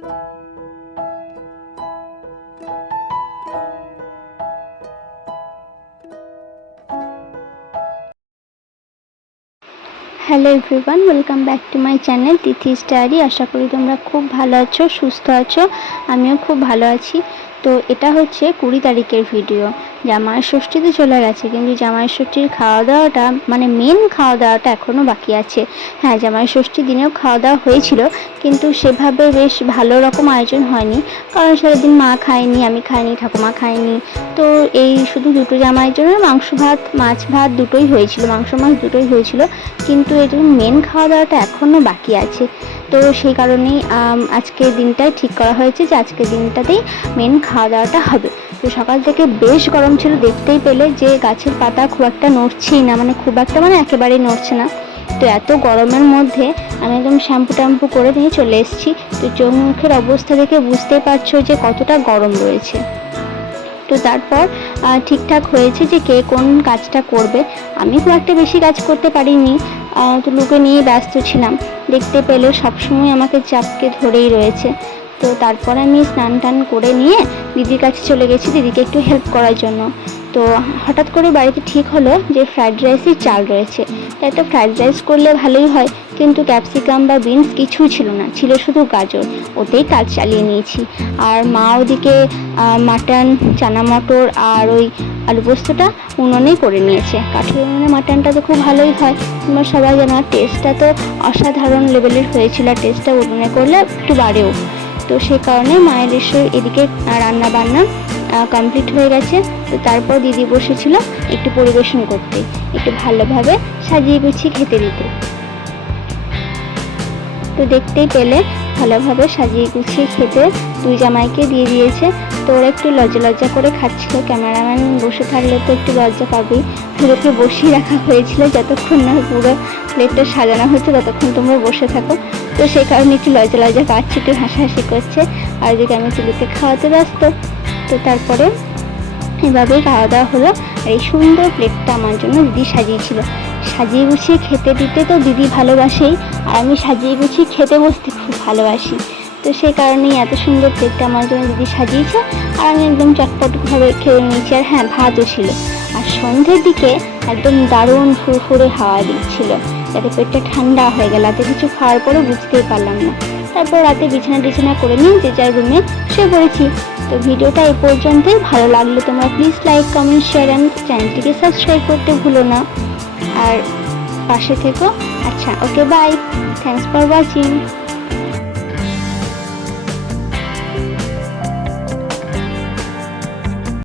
Hello everyone welcome back to my channel Tithi study আশা করি তোমরা খুব ভালো আছো, সুস্থ আছো, আমিও খুব ভালো আছি। তো এটা হচ্ছে কুড়ি তারিখের ভিডিও জামাই ষষ্ঠীতে চলে গেছে, কিন্তু জামাই ষষ্ঠীর খাওয়া দাওয়াটা মানে মেন খাওয়া দাওয়াটা এখনও বাকি আছে। হ্যাঁ জামাই ষষ্ঠীর দিনেও খাওয়া দাওয়া হয়েছিল, কিন্তু সেভাবে বেশ ভালো রকম আয়োজন হয়নি। কারণ সেদিন মা খায়নি, আমি খাইনি, ঠাকুমা খায়নি। তো এই শুধু দুটো জামাইয়ের জন্য মাংস ভাত, মাছ ভাত দুটোই হয়েছিল, মাংস মাছ দুটোই হয়েছিল, কিন্তু এর জন্য মেন খাওয়া দাওয়াটা এখনও বাকি আছে। তো সেই কারণেই আজকে দিনটাই ঠিক করা হয়েছে যে আজকের দিনটাতেই মেন খাওয়া দাওয়াটা হবে। তো সকাল থেকে বেশ গরম ছিল, দেখতেই পেলে যে গাছের পাতা খুব একটা নড়ছেই না মানে খুব একটা মানে একেবারেই নড়ছে না। তো এত গরমের মধ্যে আমি একদম শ্যাম্পু ট্যাম্পু করে নিয়ে চলে এসেছি। তো চোখ মুখের অবস্থা দেখে বুঝতেই পারছ যে কতটা গরম রয়েছে। তো তারপর ঠিকঠাক হয়েছে যে কে কোন কাজটা করবে। আমি খুব একটা বেশি কাজ করতে পারিনি তো লুকে নিয়ে ব্যস্ত ছিলাম। দেখতে পেলে সবসময় আমাকে চাপকে ধরেই রয়েছে। তো তারপর আমি স্নান টান করে নিয়ে দিদির কাছে চলে গেছি দিদিকে একটু হেল্প করার জন্য। তো হঠাৎ করে বাড়িতে ঠিক হলো যে ফ্রাইড রাইসের চাল রয়েছে। তো একটা ফ্রাইড রাইস করলে ভালোই হয়, কিন্তু ক্যাপসিকাম বা বিনস কিছুই ছিল না, ছিল শুধু গাজর। ওতেই কাজ চালিয়ে নিয়েছি। আর মা ওদিকে মাটন চানা মটর আর ওই আলু পোস্তটা উনুনেই করে নিয়েছে। কাঠের উনুনে মাটনটা তো খুব ভালোই হয়। তোমরা সবাই জানো টেস্টটা তো অসাধারণ লেভেলের হয়েছিল। আর টেস্টটা উনুনে করলে একটু বাড়েও। তো সে কারণে মায়ের এসে এদিকে রান্না বান্না কমপ্লিট হয়ে গেছে। তো তারপর দিদি বসেছিল একটু পরিবেশন করতে, একটু ভালোভাবে সাজিয়ে গুছিয়ে খেতে দিতে। তো দেখতেই পেলে ভালোভাবে সাজিয়ে গুছিয়ে খেতে দুই জামাইকে দিয়ে দিয়েছে। তো ওরা একটু লজ্জা লজ্জা করে খাচ্ছিল ক্যামেরাম্যান, বসে থাকলে তো একটু লজ্জা পাবেই। ওদেরকে বসিয়ে রাখা হয়েছিল যতক্ষণ না পুরো প্লেটটা সাজানো হয়েছে, ততক্ষণ তোমরা বসে থাকো। তো সেই কারণে একটু লজ্জা লজ্জা পাচ্ছে, একটু হাসাহাসি করছে। আর এদিকে আমি তুলিকে খাওয়াতে ব্যস্ত। তো তারপরে এভাবেই খাওয়া দাওয়া হলো। আর এই সুন্দর প্লেটটা আমার জন্য দিদি সাজিয়েছিল। সাজিয়ে গুছিয়ে খেতে দিতে তো দিদি ভালোবাসেই, আর আমি সাজিয়ে গুছিয়ে খেতে বসতে খুব ভালোবাসি। তো সেই কারণেই এত সুন্দর প্লেটটা আমার জন্য দিদি সাজিয়েছে, আর আমি একদম চটপটভাবে খেয়ে নিয়েছি, আর হ্যাঁ ভাতও ছিল। আর সন্ধ্যের দিকে একদম দারুণ ফুরফুরে হাওয়া দিচ্ছিল। যাতে পেটটা ঠান্ডা হয়ে গেল, রাতে কিছু খাওয়ার পরে বুঝতেই পারলাম না। তারপর রাতে বিছানা টিছানা করে নিয়ে যে যার রুমে শুয়ে পড়েছি। তো ভিডিওটা এই পর্যন্তই। ভালো লাগল তোমরা please like comment share and চ্যানেলটিকে সাবস্ক্রাইব করতে ভুলো না। আর পাশে থেকো। আচ্ছা okay bye thanks for watching